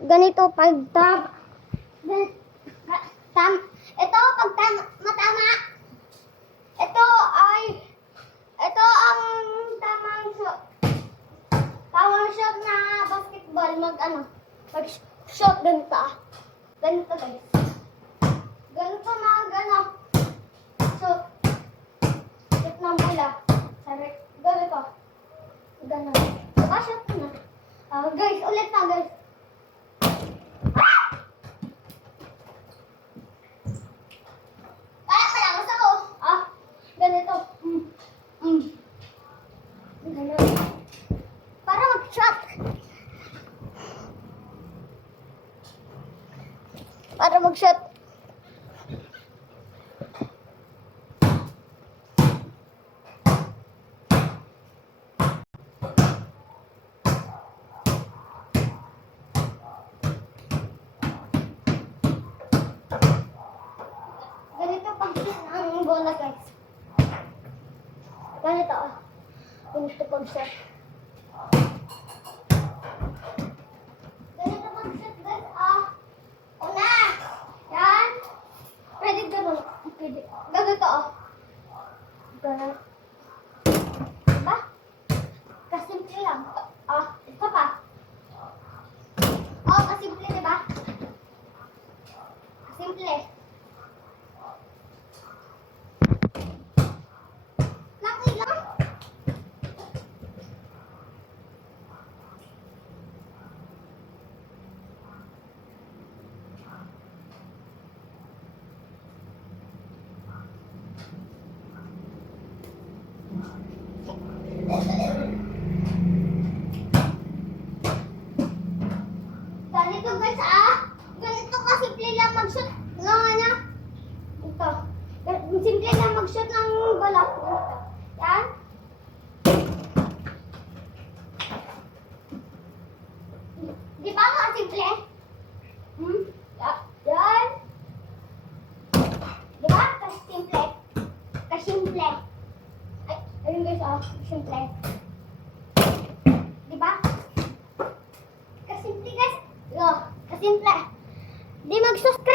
ganito pag ito pag matama. Ito ang tamang shot. Tamang shot na basketball mag shot ganito ah. Ganito guys. Ganito na gano'n. Shot. Shot ng bola. Ganito. Gano'n. Shot na. Guys, ulit na guys. Kaya malakas ako. Ganito. Ganun. Para mag-shot. Para mag-shot. Ganito pag-shot ang bola guys. Ganito ah. Ganito pag-shot. Ganito pag-shot guys ah. Una! Yan! Pwede gano'n. Pwede. Ganito ah. Gano'n. Diba? Kasimple lang. Ito pa. Kasimple diba? Kasimple. Laki lang. Ganito guys ganito ka simple lang mag-shoot ng ito. Simple lang mag-shoot ng bola. Yan. Di ba ka simple? Yan. Di ba? Kasimple. Kasimple. Ayun guys simple. Di ba? Kasimple guys. Kasimple. Di mag-subscribe.